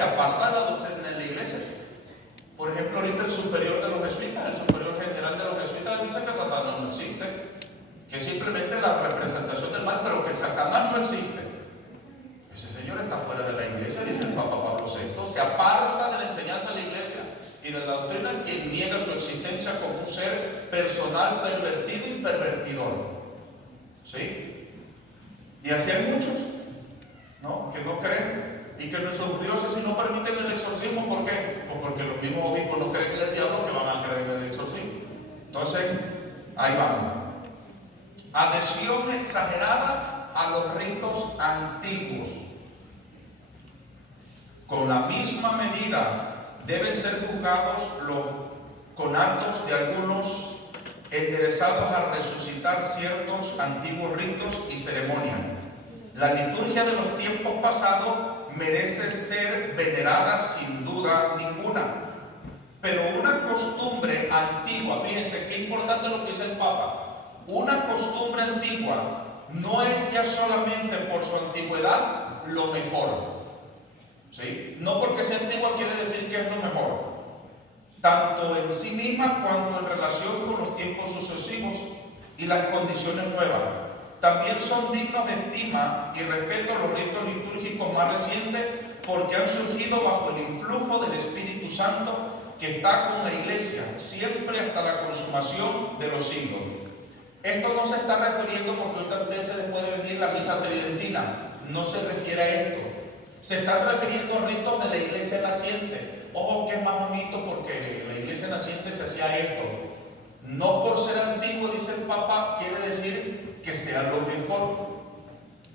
se aparta de la doctrina de la iglesia. Por ejemplo, ahorita el superior de los jesuitas, el superior general de los jesuitas, dice que Satanás no existe, que es simplemente la representación del mal, pero que Satanás no existe. Ese señor está fuera de la iglesia, dice el Papa Pablo VI, se aparta de la enseñanza de la iglesia y de la doctrina quien niega su existencia como un ser personal, pervertido y pervertidor. ¿Sí? Y así hay muchos, ¿no?, que no creen y que nuestros dioses no permiten el exorcismo. ¿Por qué? Pues porque los mismos obispos no creen en el diablo, que van a creer en el exorcismo. Entonces, ahí vamos. Adhesión exagerada a los ritos antiguos. Con la misma medida deben ser juzgados los conatos de algunos enderezados a resucitar ciertos antiguos ritos y ceremonias. La liturgia de los tiempos pasados merece ser venerada sin duda ninguna, pero una costumbre antigua, fíjense qué importante lo que dice el Papa, una costumbre antigua no es ya solamente por su antigüedad lo mejor, ¿sí? No porque sea antigua quiere decir que es lo mejor, tanto en sí misma cuanto en relación con los tiempos sucesivos y las condiciones nuevas. También son dignos de estima y respeto los ritos litúrgicos más recientes, porque han surgido bajo el influjo del Espíritu Santo que está con la Iglesia siempre hasta la consumación de los siglos. Esto no se está refiriendo, porque ahorita a ustedes se les puede venir la misa tridentina, no se refiere a esto. Se está refiriendo a ritos de la iglesia naciente. Ojo, que es más bonito, porque en la iglesia naciente se hacía esto. No por ser antiguo, dice el Papa, quiere decir que sea lo mejor.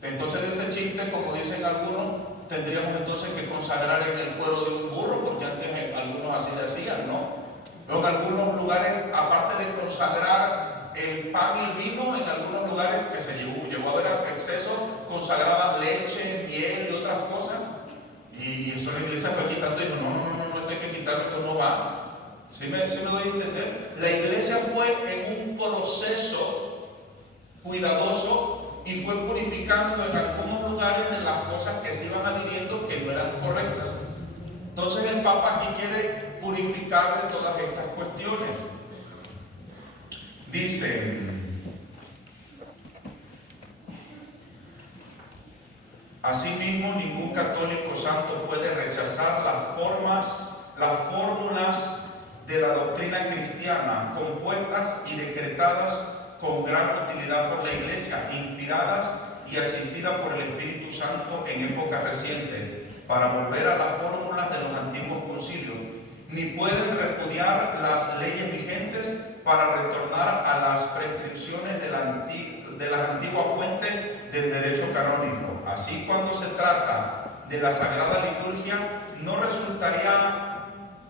Entonces, de ese chiste, como dicen algunos, tendríamos entonces que consagrar en el cuero de un burro, porque antes algunos así le hacían, ¿no? Pero en algunos lugares, aparte de consagrar el pan y el vino, en algunos lugares que se llegó a haber exceso, consagraban leche, miel y otras cosas. Y eso la iglesia fue quitando y dijo, no, esto hay que quitarlo, esto no va. ¿Sí me doy a entender? La iglesia fue en un proceso cuidadoso y fue purificando en algunos lugares de las cosas que se iban adhiriendo que no eran correctas. Entonces el Papa aquí quiere purificar de todas estas cuestiones. Dice, asimismo, ningún católico santo puede rechazar las fórmulas de la doctrina cristiana, compuestas y decretadas con gran utilidad por la Iglesia, inspiradas y asistidas por el Espíritu Santo en épocas recientes, para volver a las fórmulas de los antiguos concilios, ni pueden repudiar las leyes vigentes para retornar a las prescripciones de las antiguas fuentes del derecho canónico. Así, cuando se trata de la Sagrada Liturgia, no resultaría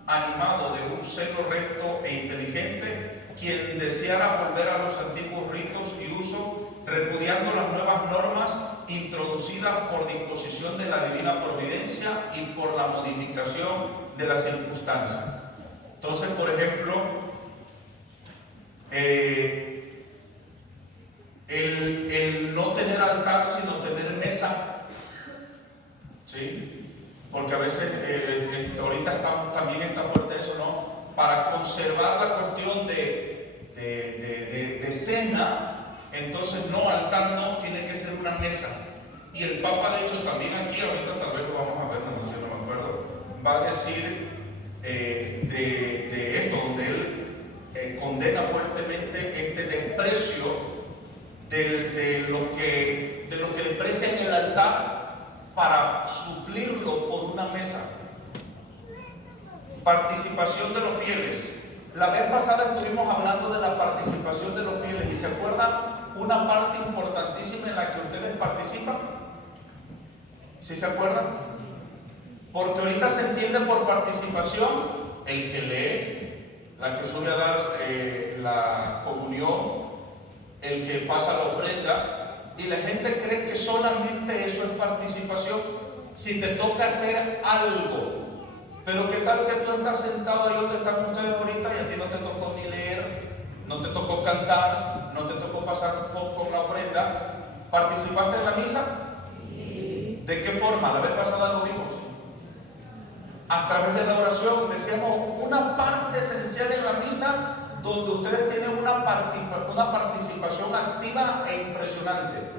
animado de un celo recto e inteligente quien deseara volver a los antiguos ritos y usos, repudiando las nuevas normas introducidas por disposición de la divina providencia y por la modificación de las circunstancias. Entonces, por ejemplo, el no tener altar sino tener mesa, ¿sí? Porque a veces ahorita también está fuerte eso, ¿no? Para conservar la cuestión de cena, entonces no, altar no, tiene que ser una mesa. Y el Papa, de hecho, también aquí, ahorita tal vez lo vamos a ver, yo no me acuerdo, va a decir de esto, donde él condena fuertemente este desprecio de los que desprecian el altar para suplirlo por una mesa. Participación de los fieles. La vez pasada estuvimos hablando de la participación de los fieles, y se acuerdan una parte importantísima en la que ustedes participan. ¿Sí se acuerdan? Porque ahorita se entiende por participación el que lee, la que suele dar la comunión, el que pasa la ofrenda. Y la gente cree que solamente eso es participación. Si te toca hacer algo, pero qué tal que tú estás sentado ahí donde están ustedes ahorita y a ti no te tocó ni leer, no te tocó cantar, no te tocó pasar con la ofrenda. ¿Participaste en la misa? ¿De qué forma? La vez pasada lo vimos. A través de la oración, decíamos, una parte esencial en la misa donde ustedes tienen una participación activa e impresionante.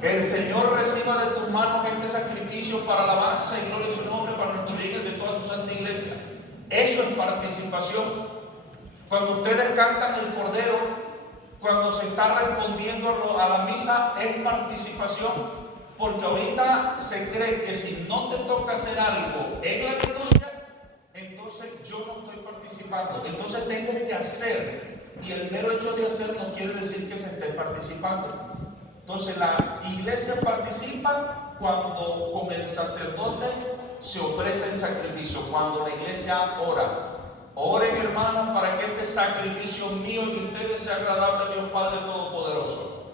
El Señor reciba de tus manos este sacrificio para alabanza y gloria a su nombre, para nuestro bien y de toda su santa iglesia. Eso es participación. Cuando ustedes cantan el Cordero, cuando se está respondiendo a la misa, es participación. Porque ahorita se cree que si no te toca hacer algo en la liturgia, entonces yo no estoy participando. Entonces tengo que hacer. Y el mero hecho de hacer no quiere decir que se esté participando. Entonces la iglesia participa cuando con el sacerdote se ofrece el sacrificio, cuando la iglesia ora. Oren, hermanos, para que este sacrificio mío y de ustedes sea agradable a Dios Padre Todopoderoso.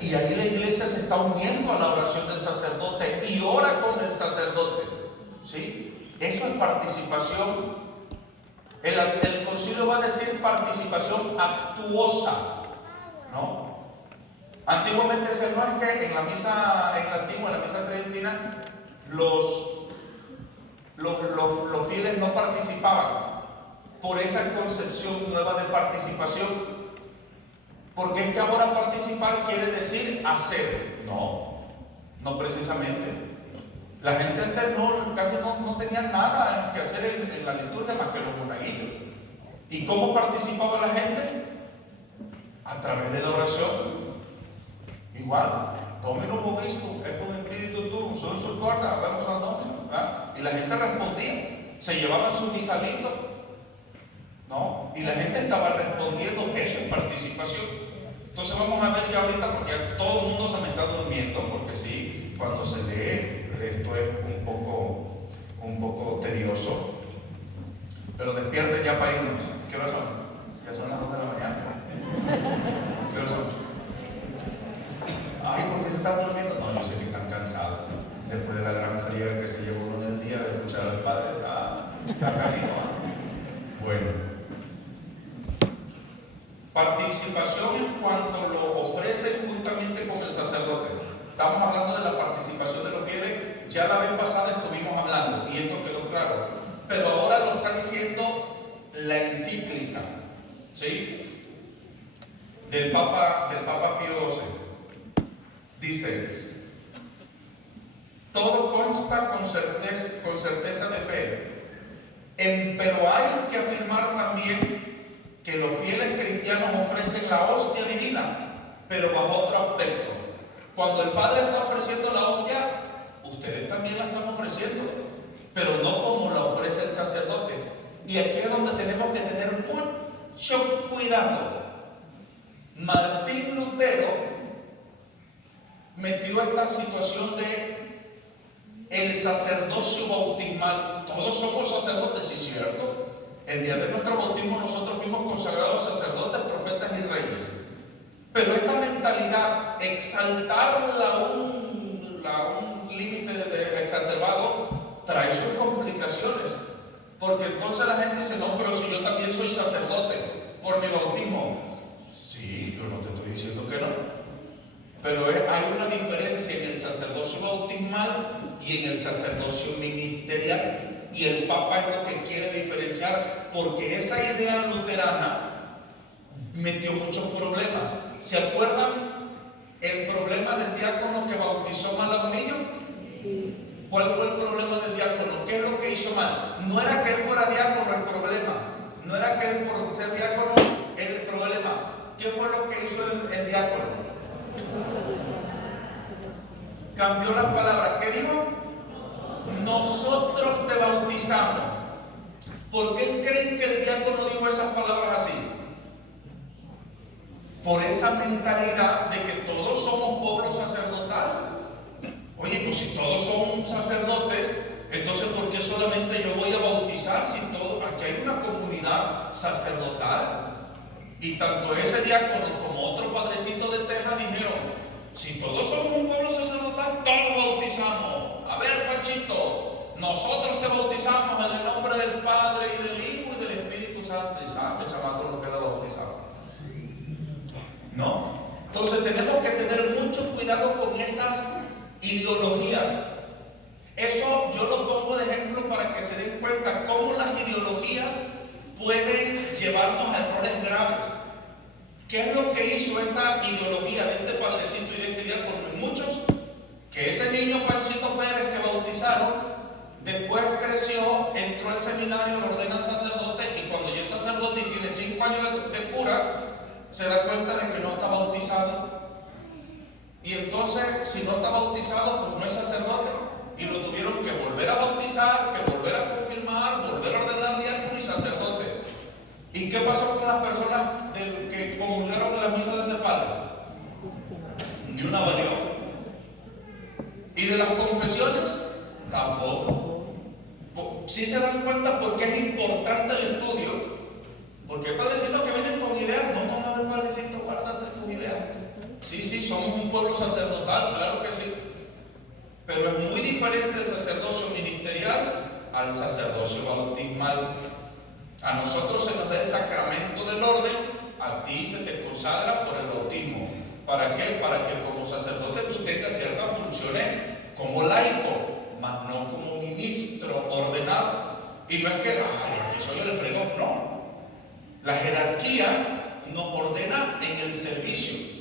Y ahí la iglesia se está uniendo a la oración del sacerdote y ora con el sacerdote. ¿Sí? Eso es participación. El concilio va a decir participación actuosa, ¿no? Antiguamente se no es que en la misa, en la antigua, en la misa tridentina, los fieles no participaban por esa concepción nueva de participación. Porque es que ahora participar quiere decir hacer. No precisamente. La gente antes casi no tenía nada que hacer en la liturgia más que los monaguillos. ¿Y cómo participaba la gente? A través de la oración. Igual, Domino Vobiscum, Ecco de Espíritu Tuum, Son sus cordas, hablamos al Domino. Y la gente respondía, se llevaban su misalito, ¿no? Y la gente estaba respondiendo. Eso es participación. Entonces vamos a ver ya ahorita, porque ya todo el mundo se me está durmiendo, porque sí, cuando se lee esto es un poco tedioso, pero despierten ya para irnos. ¿Qué hora son? Ya son las 2 de la mañana. ¿Qué hora son? Ay, ¿por qué se están durmiendo? No, yo sé que están cansados. Después de la gran fría que se llevó uno en el día de escuchar al Padre, está canijo. Bueno. Participación en cuanto lo ofrecen juntamente con el sacerdote. Estamos hablando de la participación de los fieles. Ya la vez pasada estuvimos hablando y esto quedó claro. Pero ahora lo está diciendo la encíclica, ¿sí? Del Papa Pío XII. Dice: todo consta con certeza de fe, pero hay que afirmar también que los fieles cristianos ofrecen la hostia divina, pero bajo otro aspecto. Cuando el Padre está ofreciendo la hostia, ustedes también la están ofreciendo, pero no como la ofrece el sacerdote. Y aquí es donde tenemos que tener mucho cuidado. Martín Lutero metió esta situación de el sacerdocio bautismal. Todos somos sacerdotes, ¿sí es cierto? El día de nuestro bautismo nosotros fuimos consagrados sacerdotes, profetas y reyes. Pero esta mentalidad, exaltarla a un límite exacerbado, trae sus complicaciones. Porque entonces la gente dice: no, pero si yo también soy sacerdote por mi bautismo. Sí, yo no te estoy diciendo que no. Pero hay una diferencia en el sacerdocio bautismal y en el sacerdocio ministerial. Y el Papa es lo que quiere diferenciar, porque esa idea luterana metió muchos problemas. ¿Se acuerdan el problema del diácono que bautizó mal a un niño? Sí. ¿Cuál fue el problema del diácono? ¿Qué es lo que hizo mal? No era que él fuera diácono el problema. No era que él por ser diácono era el problema. ¿Qué fue lo que hizo el diácono? Cambió las palabras. ¿Qué dijo? Nosotros te bautizamos. ¿Por qué creen que el diácono dijo esas palabras así? Por esa mentalidad de que todos somos pueblo sacerdotal. Oye, pues si todos son sacerdotes, entonces ¿por qué solamente yo voy a bautizar si todos? Aquí hay una comunidad sacerdotal. Y tanto ese diácono como otro padrecito de Texas dijeron: si todos somos un pueblo sacerdotal, todos bautizamos. A ver, Pachito, nosotros te bautizamos en el nombre del Padre y del Hijo y del Espíritu Santo. Y sabe, chamaco, cuidado con esas ideologías. Eso yo lo pongo de ejemplo para que se den cuenta cómo las ideologías pueden llevarnos a errores graves. ¿Qué es lo que hizo esta ideología de este padrecito y de este diácono? Muchos, que ese niño Panchito Pérez que bautizaron, después creció, entró al seminario, lo ordenan sacerdote, y cuando ya es sacerdote y tiene 5 años de cura, se da cuenta de que no está bautizado. Y entonces, si no está bautizado, pues no es sacerdote. Y lo tuvieron que volver a bautizar, que volver a confirmar, volver a ordenar diácono y sacerdote. ¿Y qué pasó con las personas que comulgaron en la misa de ese padre? Ni una valió. ¿Y de las confesiones? Tampoco. Si se dan cuenta por qué es importante el estudio. Porque hay padrecitos que vienen con ideas. No, a ver, padrecito, guárdate tus ideas. Sí, somos un pueblo sacerdotal, claro que sí. Pero es muy diferente el sacerdocio ministerial al sacerdocio bautismal. A nosotros se nos da el sacramento del orden, a ti se te consagra por el bautismo. ¿Para qué? Para que como sacerdote tú tengas ciertas funciones como laico, mas no como ministro ordenado. Y no es que, aquí soy el fregón, no. La jerarquía nos ordena en el servicio.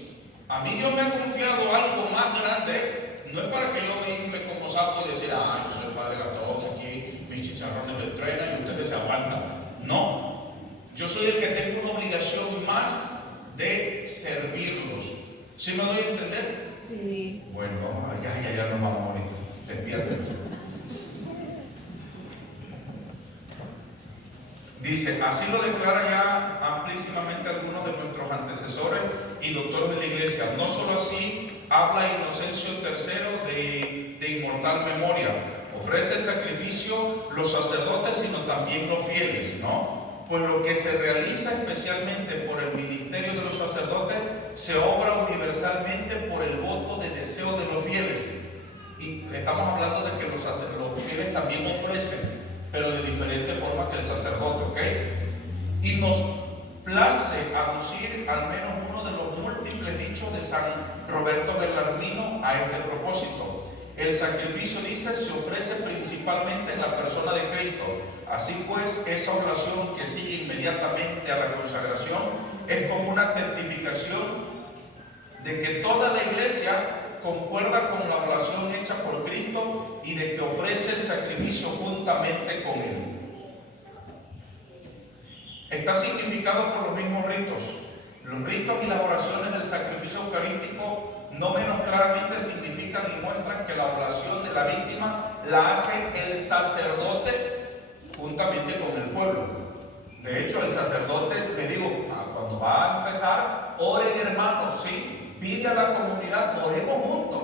A mí Dios me ha confiado algo más grande, no es para que yo me infle como sapo y decir, yo soy el padre Gastón, aquí mis chicharrones de trena y ustedes se aguantan. No, yo soy el que tengo una obligación más de servirlos. ¿Sí me doy a entender? Sí. Bueno, ya nos vamos ahorita. Despiértense. Dice, así lo declara ya amplísimamente algunos de nuestros antecesores y doctores de la iglesia. No solo así habla Inocencio III de inmortal memoria. Ofrece el sacrificio los sacerdotes, sino también los fieles, ¿no? Pues lo que se realiza especialmente por el ministerio de los sacerdotes se obra universalmente por el voto de deseo de los fieles. Y estamos hablando de que los fieles también ofrecen, pero de diferente forma que el sacerdote, ¿ok? Y nos place aducir al menos uno de los múltiples dichos de San Roberto Bellarmino a este propósito. El sacrificio, dice, se ofrece principalmente en la persona de Cristo. Así pues, esa oración que sigue inmediatamente a la consagración es como una testificación de que toda la iglesia concuerda con la oración hecha por Cristo y de que ofrece el sacrificio juntamente con Él. Está significado por los mismos ritos. Los ritos y las oraciones del sacrificio eucarístico no menos claramente significan y muestran que la oración de la víctima la hace el sacerdote juntamente con el pueblo. De hecho, el sacerdote, le digo, cuando va a empezar, oren hermanos, ¿sí? Pide a la comunidad, oremos juntos,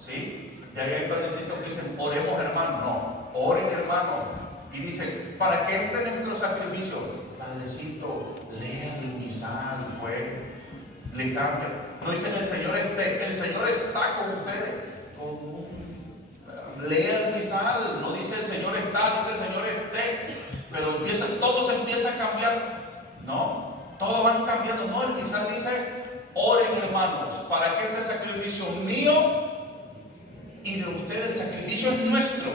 ¿sí? Ya hay padrecitos que dicen, oremos hermanos, no, oren hermanos. Y dicen, ¿para qué este nuestro sacrificio? Padrecito, lean el misal, pues, le cambian. No dicen el Señor está con ustedes. Lea el misal, no dice el Señor está, dice el Señor esté. Pero todo se empieza a cambiar. No, todos van cambiando. No, el misal dice, oren hermanos, para que este sacrificio mío y de ustedes, el sacrificio es nuestro,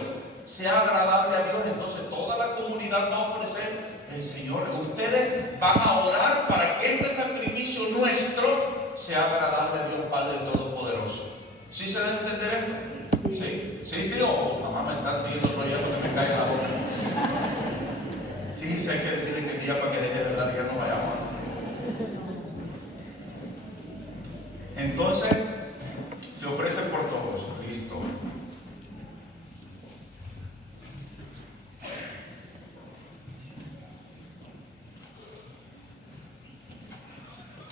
sea agradable a Dios. Entonces toda la comunidad va a ofrecer el Señor. Ustedes van a orar para que este sacrificio nuestro sea agradable a Dios Padre Todopoderoso. ¿Sí se debe entender esto? Sí, o mamá me está siguiendo el rollo que me cae en la boca. Sí, hay que decirle que sí, ya para que deje de dar, ya no vayamos. Entonces, se ofrece por todos, Cristo.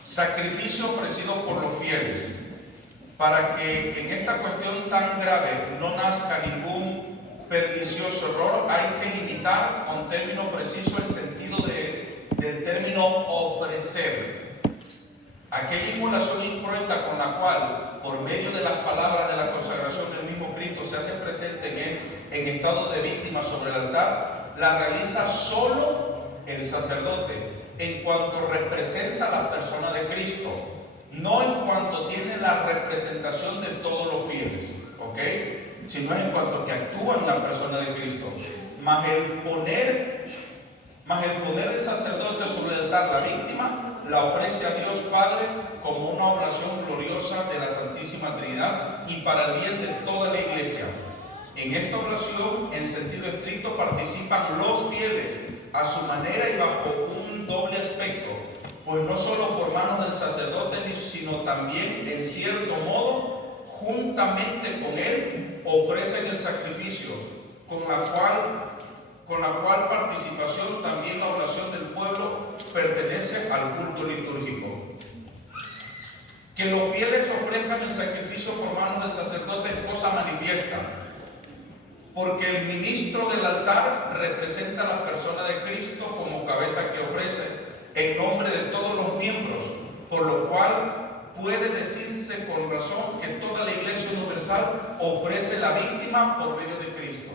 Sacrificio ofrecido por los fieles, para que en esta cuestión tan grave no nazca ningún pernicioso error, hay que limitar con término preciso el sentido del término ofrecer. Aquella inmolación incruenta con la cual, por medio de las palabras de la consagración del mismo Cristo, se hace presente en estado de víctima sobre el altar, la realiza solo el sacerdote, en cuanto representa a la persona de Cristo. no en cuanto tiene la representación de todos los fieles, ¿ok? Sino en cuanto que actúa en la persona de Cristo. Más el poner el sacerdote sobre el altar, la víctima la ofrece a Dios Padre como una oblación gloriosa de la Santísima Trinidad y para el bien de toda la iglesia. En esta oblación, en sentido estricto, participan los fieles a su manera y bajo un doble aspecto, pues no solo por manos del sacerdote, sino también, en cierto modo, juntamente con él, ofrecen el sacrificio, con la cual participación también la oblación del pueblo pertenece al culto litúrgico. Que los fieles ofrezcan el sacrificio por manos del sacerdote es cosa manifiesta, porque el ministro del altar representa a la persona de Cristo como cabeza que ofrece en nombre de todos los miembros, por lo cual puede decirse con razón que toda la Iglesia universal ofrece la víctima por medio de Cristo.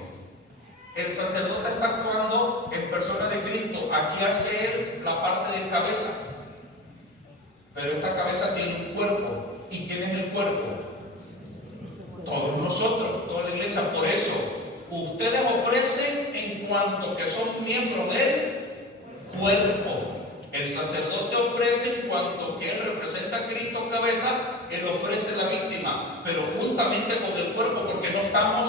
El sacerdote está actuando en persona de Cristo. Aquí hace él la parte de cabeza, pero esta cabeza tiene un cuerpo. ¿Y quién es el cuerpo? Todos nosotros, toda la iglesia. Por eso ustedes ofrecen en cuanto que son miembros del cuerpo. El sacerdote ofrece en cuanto que él representa a Cristo cabeza, él ofrece la víctima, pero juntamente con el cuerpo, porque no estamos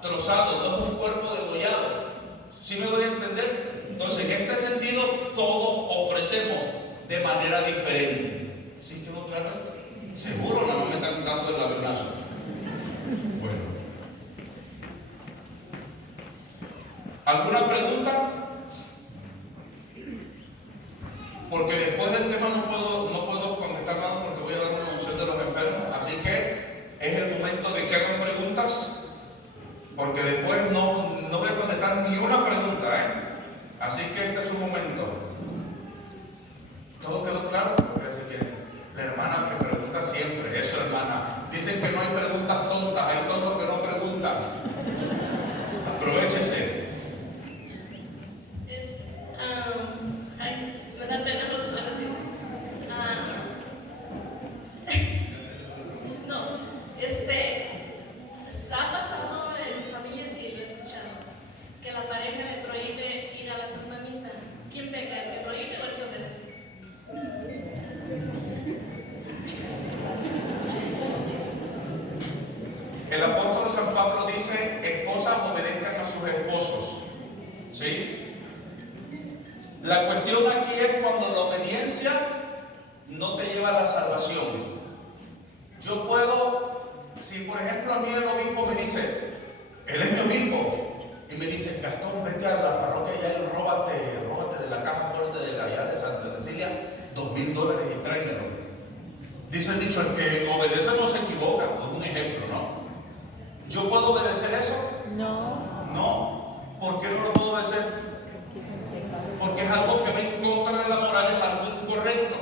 trozados, no es un cuerpo degollado. ¿Sí me doy a entender? Entonces, en este sentido, todos ofrecemos de manera diferente. ¿Sí quedó claro? Seguro no me están dando el avionazo. Bueno. ¿Alguna pregunta? Porque después del tema no puedo contestar nada porque voy a dar una unción de los enfermos. Así que es el momento de que hagan preguntas. Porque después no voy a contestar ni una pregunta, ¿eh? Así que este es un momento. ¿Todo quedó claro? Porque así que la hermana que pregunta siempre, eso hermana. Dicen que no hay preguntas tontas, hay tontos que no preguntan. Aprovechese. Me da pena no poder decir. No, ha pasado en familias y lo he escuchado, que la pareja le prohíbe ir a la Santa Misa. ¿Quién peca? ¿El que prohíbe o el que obedece? El apóstol San Pablo dice: esposas obedezcan a sus esposos. ¿Sí? La cuestión aquí es cuando la obediencia no te lleva a la salvación. Yo puedo, si por ejemplo a mí el obispo me dice, él es mi obispo, y me dice: Gastón, vete a la parroquia allá y róbate de la caja fuerte de allá de Santa Cecilia $2,000 y tráemelo. Dice el dicho: el que obedece no se equivoca. Es un ejemplo, ¿no? ¿Yo puedo obedecer eso? No. No. ¿Por qué no lo puedo obedecer? Porque es algo que va en contra de la moral, es algo incorrecto.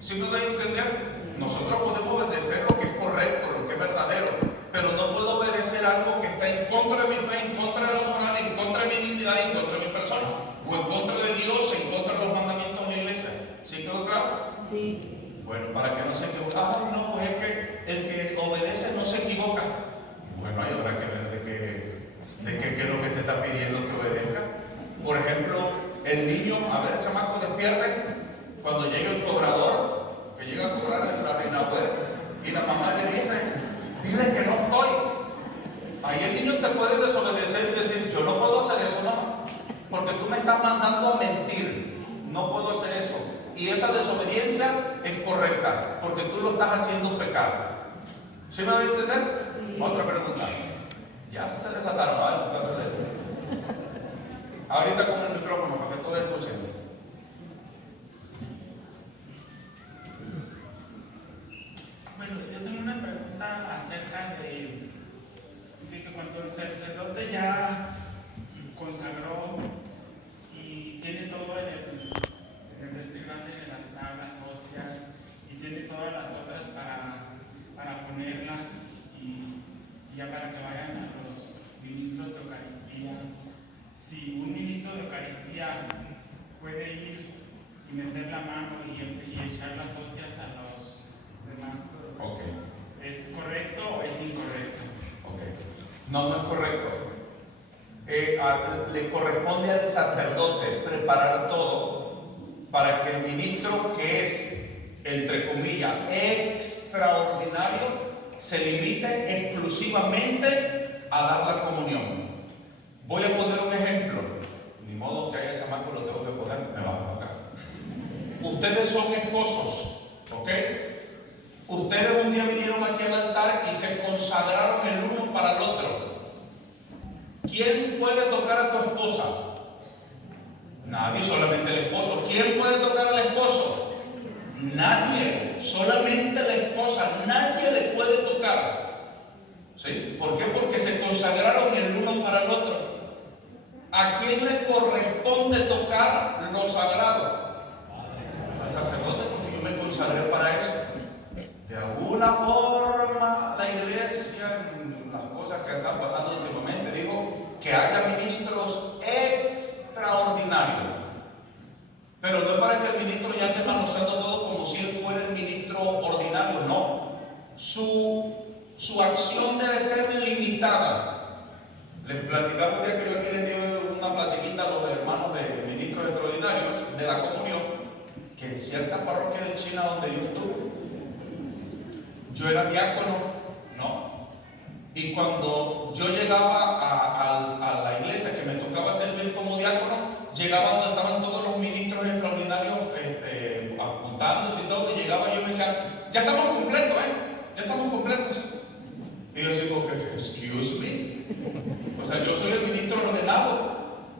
¿Sí me doy a entender? Nosotros podemos obedecer lo que es correcto, lo que es verdadero, pero no puedo obedecer algo que está en contra de mi fe, en contra de la moral, en contra de mi dignidad, en contra de mi persona, o en contra de Dios, en contra de los mandamientos de la iglesia. ¿Sí quedó claro? Sí. Bueno, para que no se equivoque. Ay, no, pues es que el que obedece no se equivoca. Bueno, ahí habrá que ver de qué es lo que te está pidiendo que obedezca. Por ejemplo, el niño, a ver, chamaco, despierten. Cuando llega el cobrador, que llega a cobrar en la reina web, y la mamá le dice: dile que no estoy. Ahí el niño te puede desobedecer y decir: yo no puedo hacer eso, mamá, porque tú me estás mandando a mentir. No puedo hacer eso. Y esa desobediencia es correcta, porque tú lo estás haciendo pecado. ¿Sí me doy a entender? Sí. Otra pregunta. Ya se desataron, ¿vale? Ahorita con el micrófono para que todos escuchen. Bueno, yo tengo una pregunta acerca de que cuando el sacerdote ya consagró y tiene todo en el restaurante, en el altar, las hostias, y tiene todas las otras para ponerlas y ya para que vayan a los ministros de Eucaristía. Si un ministro de Eucaristía puede ir y meter la mano y echar las hostias a los demás. Ok, ¿Es correcto o es incorrecto? ok. No, no es correcto. Le corresponde al sacerdote preparar todo para que el ministro, que es, entre comillas, extraordinario, se limite exclusivamente a dar la comunión. Voy a poner un ejemplo. Ni modo que haya chamaco, lo tengo que poner, me va a tocar. Ustedes son esposos, ¿ok? Ustedes un día vinieron aquí al altar y se consagraron el uno para el otro. ¿Quién puede tocar a tu esposa? Nadie, solamente el esposo. ¿Quién puede tocar al esposo? Nadie, solamente la esposa. Nadie le puede tocar. ¿Sí? ¿Por qué? Porque se consagraron el uno para el otro. ¿A quién le corresponde tocar lo sagrado? Al sacerdote, porque yo me consagré para eso. De alguna forma, la iglesia, las cosas que están pasando últimamente, digo que haya ministros extraordinarios. Pero no es para que el ministro ya esté manoseando todo como si él fuera el ministro ordinario, no. Su acción debe ser limitada. Les platicaba un día que yo aquí les di una platiquita a los hermanos de ministros extraordinarios de la comunión, que en cierta parroquia de China donde yo estuve, yo era diácono, ¿no? Y cuando yo llegaba a la iglesia, que me tocaba servir como diácono, llegaba donde estaban todos los ministros extraordinarios apuntándose y todo, y llegaba yo y me decía, ya estamos completos, ya estamos completos. Y yo digo, excuse me. O sea, yo soy el ministro ordenado,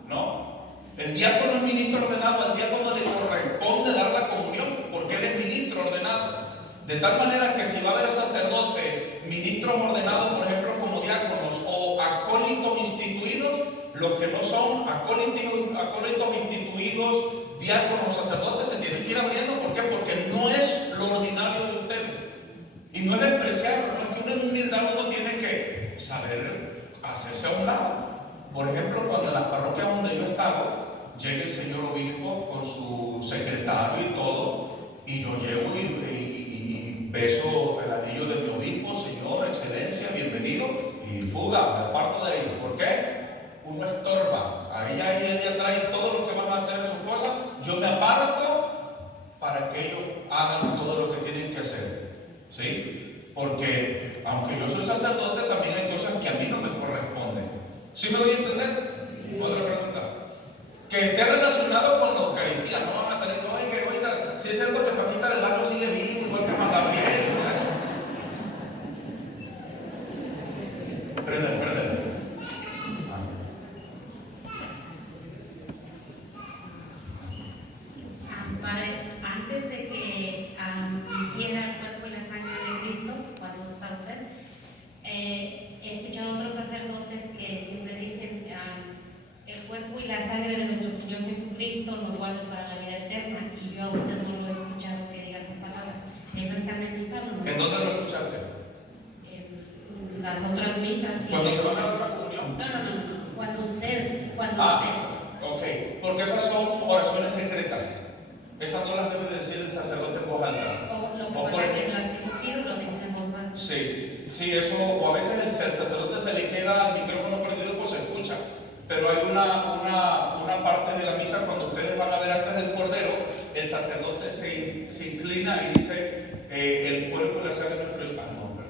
¿no? El diácono es ministro ordenado, al diácono le corresponde dar la comunión, porque él es ministro ordenado. De tal manera que si va a haber sacerdote, ministros ordenados, por ejemplo, como diáconos o acólitos instituidos, los que no son acólitos instituidos, diáconos, sacerdotes, se tienen que ir abriendo. ¿Por qué? Porque no es lo ordinario de ustedes. Y no es despreciarlo, no es que una humildad uno tiene que saber hacerse a un lado. Por ejemplo, cuando en las parroquias donde yo he estado, llega el señor obispo con su secretario y todo, y yo llego y beso el anillo de mi obispo, señor, excelencia, bienvenido, y fuga, me aparto de ellos. ¿Por qué? Uno estorba. Ahí ella trae todo lo que van a hacer sus cosas, yo me aparto para que ellos hagan todo lo que tienen que hacer. ¿Sí? Porque aunque yo soy sacerdote, también hay cosas que a mí no me corresponden. ¿Sí me doy a entender? Otra pregunta. Que esté relacionado con la Eucaristía. No van a salir, oiga, si es cierto que Paquita del Barrio sigue vivo, igual que Juan Gabriel y todo eso. Prende. Padre, antes de que dijera el cuerpo y la sangre de Cristo, cuando está usted, he escuchado a otros sacerdotes que siempre dicen el cuerpo y la sangre de nuestro Señor Jesucristo nos guardan para la vida eterna, y yo a usted no lo he escuchado que diga esas palabras. ¿Eso está en el misa o no? ¿En dónde lo escuchaste? En las otras misas. Sí. ¿Cuando te van a dar la comunión? No. Cuando usted. Ok, porque esas son oraciones secretas. Esas no las debe decir el sacerdote en voz alta. O lo que pasa es que en las que hemos ido lo dicen en voz alta. Sí, eso, o a veces el sacerdote se le queda el micrófono perdido, pues se escucha. Pero hay una parte de la misa cuando ustedes van a ver antes del Cordero, el sacerdote se inclina y dice el cuerpo y la sangre de nuestro Dios.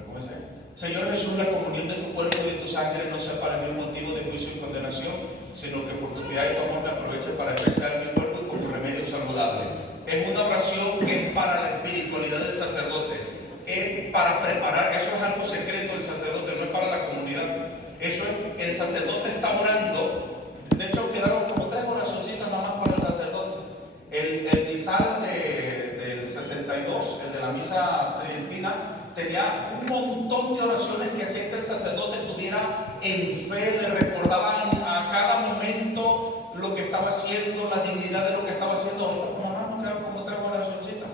¿Cómo es? Señor Jesús, la comunión de tu cuerpo y de tu sangre no sea para mí un motivo de juicio y condenación, sino que por tu piedad y tu amor me aproveche para expresar mi cuerpo y como remedio saludable. Es una oración que es para la espiritualidad del sacerdote, es para preparar. Eso es algo secreto del sacerdote, no es para la comunidad. Eso es, el sacerdote está orando. De hecho, quedaron como 3 oracioncitas nada más para el sacerdote. El misal del 62, el de la misa tridentina, tenía un montón de oraciones que hacía que el sacerdote estuviera en fe, le recordaba a cada momento lo que estaba haciendo, la dignidad de lo que estaba haciendo. Ahorita como nada más quedaron como 3 oracioncitas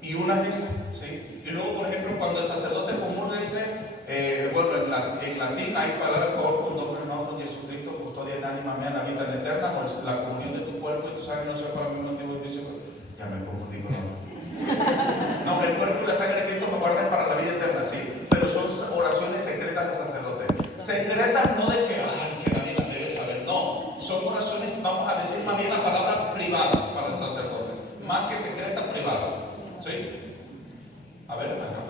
y una misa, ¿sí? Y luego, por ejemplo, cuando el sacerdote comulga dice, en latín hay palabras por nombre nuestro Jesucristo, custodia en ánima mea, la vida eterna, por la comunión de tu cuerpo y tu sangre no sea para mí motivo de juicio. Ya me confundí con otro. No, el cuerpo y la sangre de Cristo me guarda más que secreta, privada. ¿Sí? A ver, acá.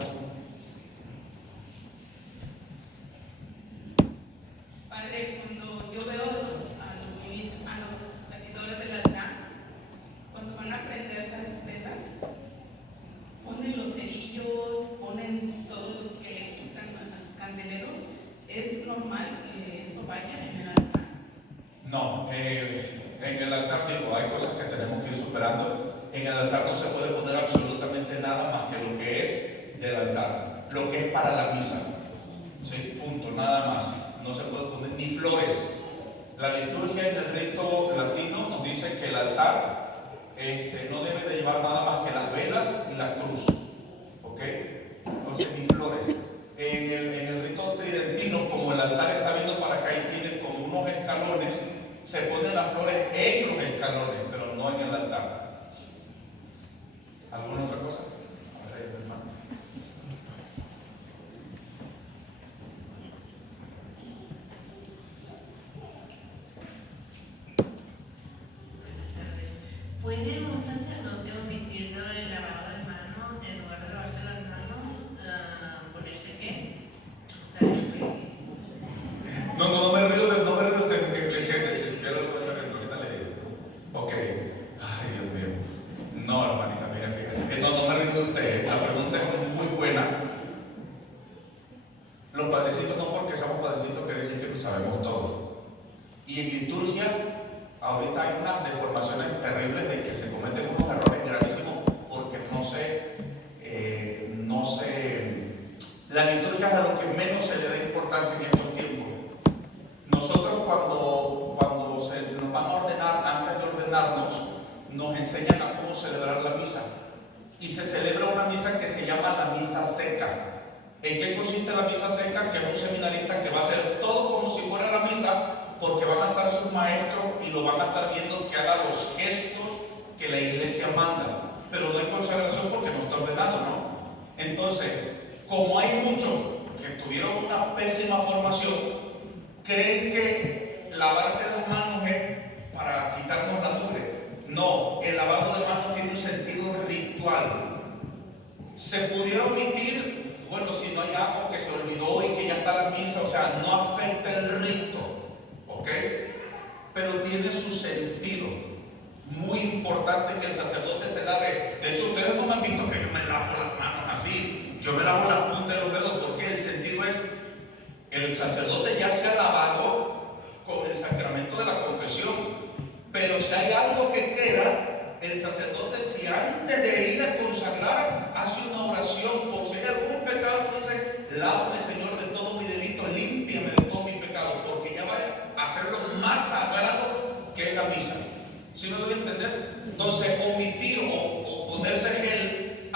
Padre, cuando yo veo a los servidores del altar, cuando van a prender las velas, ponen los cerillos, ponen todo lo que le quitan a los candeleros. ¿Es normal que eso vaya en el altar? No, en el altar, digo, hay cosas que tenemos que ir superando. En el altar no se puede poner absolutamente nada más que lo que es del altar, lo que es para la misa. ¿Sí? Punto, nada más. No se puede poner ni flores. La liturgia en el rito latino nos dice que el altar no debe de llevar nada más que las velas y la cruz. ¿Ok? Entonces, ni flores. En el rito tridentino, como el altar está viendo para acá y tiene como unos escalones, se ponen las flores en los escalones, pero no en el altar. ¿Alguna otra cosa? A ver, hermano. Buenas tardes. ¿Puede un sacerdote omitirlo el lavado de manos en lugar de lavarse las manos, ponerse qué? O sea, No me río de usted, que ya lo cuento que ahorita le digo. Ok. Ay, Dios mío. No, hermanita, mire, fíjese. No me río de usted. La pregunta es muy buena. Los padrecitos no porque somos padrecitos quiere decir que sabemos todo. Y en liturgia, ahorita hay unas deformaciones terribles de que se cometen unos errores gravísimos porque no sé. La liturgia es a lo que menos se le da importancia en estos tiempos. Nosotros cuando nos van a ordenar, antes de ordenarnos, nos enseñan a cómo celebrar la misa. Y se celebra una misa que se llama la misa seca. ¿En qué consiste la misa seca? Que es un seminarista que va a hacer todo como si fuera la misa, porque van a estar sus maestros y lo van a estar viendo que haga los gestos que la iglesia manda. Pero no hay consagración porque no está ordenado, ¿no? Entonces, como hay muchos que tuvieron una pésima formación, creen que lavarse las manos es para quitarnos la mugre. No, el lavado de manos tiene un sentido ritual. Se pudiera omitir, bueno, si no hay agua que se olvidó y que ya está la misa, o sea, no afecta el rito, ¿ok? Pero tiene su sentido. Muy importante que el sacerdote se lave. De hecho, ustedes no me han visto que yo me lavo las manos así. Yo me lavo la punta de los dedos porque el sentido es, el sacerdote ya se ha lavado con el sacramento de la confesión. Pero si hay algo que queda, el sacerdote, si antes de ir a consagrar, hace una oración, por si hay algún pecado, dice, lávame, Señor, de todo mi delito, límpiame de todo mi pecado, porque ya va a hacerlo más sagrado que es la misa. ¿Sí me doy a entender? Entonces, omitir o ponerse gel,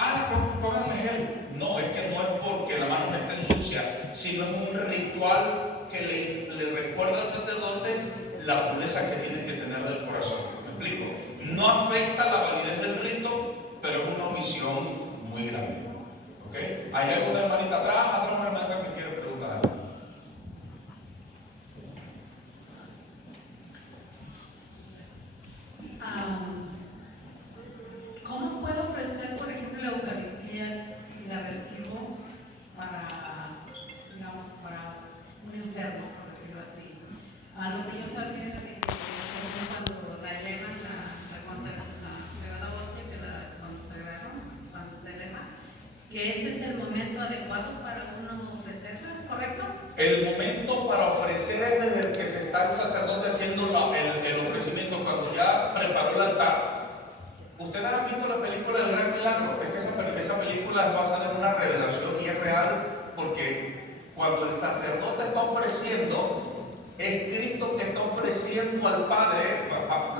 pónganme gel. No, es que no es porque la mano no esté sucia, sino es un ritual que le recuerda al sacerdote la pureza que tiene que tener del corazón. ¿Me explico? No afecta la validez del rito, pero es una omisión muy grande. ¿Ok? ¿Hay alguna hermanita atrás? ¿Otra hermanita que quiere preguntar algo? ¿Cómo puedo ofrecer, por ejemplo, la Eucaristía si la recibo para, digamos, para un enfermo, por decirlo así? Lo que yo sabía era que cuando la elevan, la Sagrada Hostia que la consagraron, cuando se eleva, que ese es el momento adecuado para uno ofrecerlas, ¿correcto? El momento para ofrecer es desde el que se está el sacerdote haciendo el ofrecimiento, cuando ya preparó el altar. Ustedes han visto la película El Gran Milagro. Es que esa película es basada en una revelación y es real, porque cuando el sacerdote está ofreciendo, es Cristo que está ofreciendo al Padre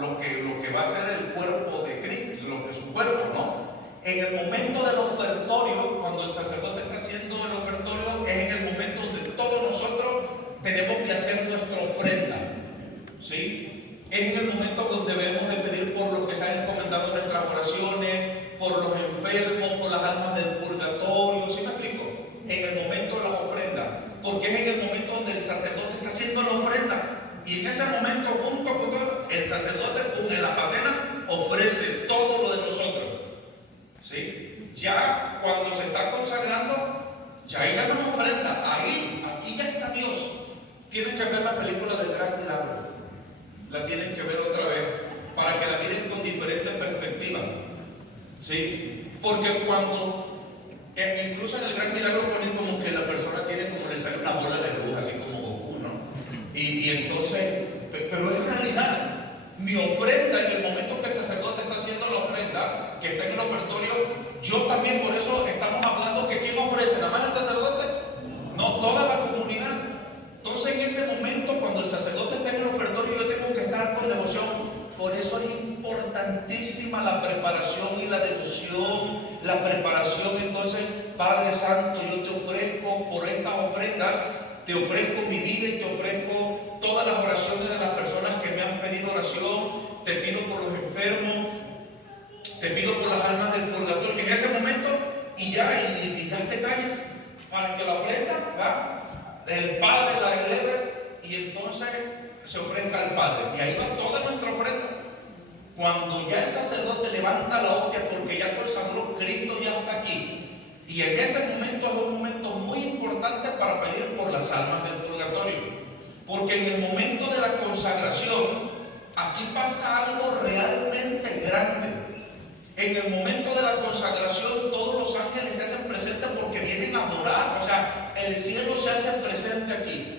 lo que va a ser el cuerpo de Cristo, lo que es su cuerpo, ¿no? En el momento del ofertorio, cuando el sacerdote está haciendo el ofertorio, es en el momento donde todos nosotros tenemos que hacer nuestra ofrenda, ¿sí? Es en el momento donde debemos de pedir por los que se han encomendado en nuestras oraciones, por los enfermos, por las almas del purgatorio, ¿sí me explico? En el momento de las ofrendas, porque es en el momento donde el sacerdote está haciendo la ofrenda, y en ese momento, junto con todo, el sacerdote con la patena ofrece todo lo de nosotros. Porque cuando, incluso en el Gran Milagro ponen como que la persona tiene como le sale una bola de luz, así como Goku, ¿no? Y entonces, pero es realidad. Mi ofrenda, en el momento que el sacerdote está haciendo la ofrenda, que está en el ofertorio, yo también, por eso estamos hablando que ¿quién ofrece? ¿Nada más el sacerdote? No, toda la comunidad. Entonces en ese momento, cuando el sacerdote está en el ofertorio, yo tengo que estar con devoción. Por eso es importantísima la preparación y la devoción, la preparación. Entonces, Padre Santo, yo te ofrezco por estas ofrendas, te ofrezco mi vida y te ofrezco todas las oraciones de las personas que me han pedido oración. Te pido por los enfermos, te pido por las almas del purgatorio. En ese momento, y ya te calles, para que la ofrenda, ¿verdad? El Padre la eleve y entonces se ofrezca al Padre. Y ahí va toda nuestra ofrenda. Cuando ya el sacerdote levanta la hostia, porque ya consagró, Cristo ya está aquí. Y en ese momento es un momento muy importante para pedir por las almas del purgatorio. Porque en el momento de la consagración, aquí pasa algo realmente grande. En el momento de la consagración, todos los ángeles se hacen presentes porque vienen a adorar. O sea, el cielo se hace presente aquí.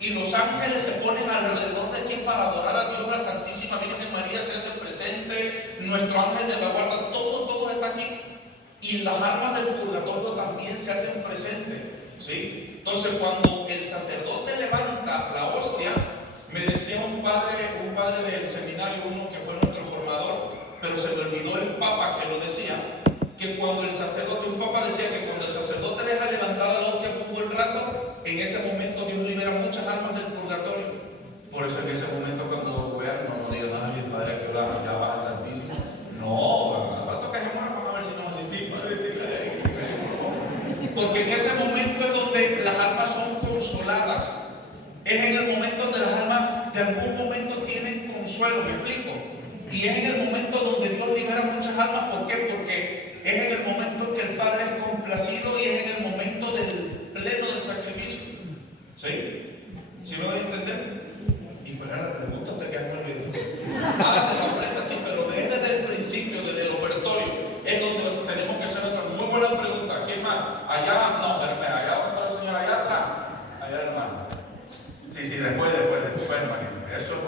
Y los ángeles se ponen alrededor de aquí para adorar a Dios. La Santísima Virgen María se hace presente. Nuestro ángel de la guarda, todo está aquí. Y las almas del purgatorio también se hacen presentes, ¿sí? Entonces, cuando el sacerdote levanta la hostia, me decía un padre del seminario, uno que fue nuestro formador, pero se me olvidó el papa que lo decía, que cuando el sacerdote, un papa decía que cuando el sacerdote deja levantada la hostia por un buen rato, en ese momento Dios libera muchas almas del purgatorio. Por eso en ese momento, cuando vean, no digan, ay, el Padre que ya baja al Santísimo. No, al rato que vamos a ver si no, sí, Padre, sí. Porque en ese momento es donde las almas son consoladas. Es en el momento donde las almas de algún momento tienen consuelo, ¿me explico? Y es en el momento donde Dios libera muchas almas. ¿Por qué? Porque es en el momento que el Padre es complacido y es en el momento del pleno del sacrificio. ¿Sí? ¿Sí me voy a entender? Y pues ahora la pregunta usted que me olvidó. Hágase la ofrenda, sí, pero desde el principio, desde el ofertorio, es donde tenemos que hacer otra muy buena pregunta. ¿Quién más? Allá, no, espérame, allá va toda la señora, allá atrás. Allá hermano. Sí, después, hermano. Eso es bueno.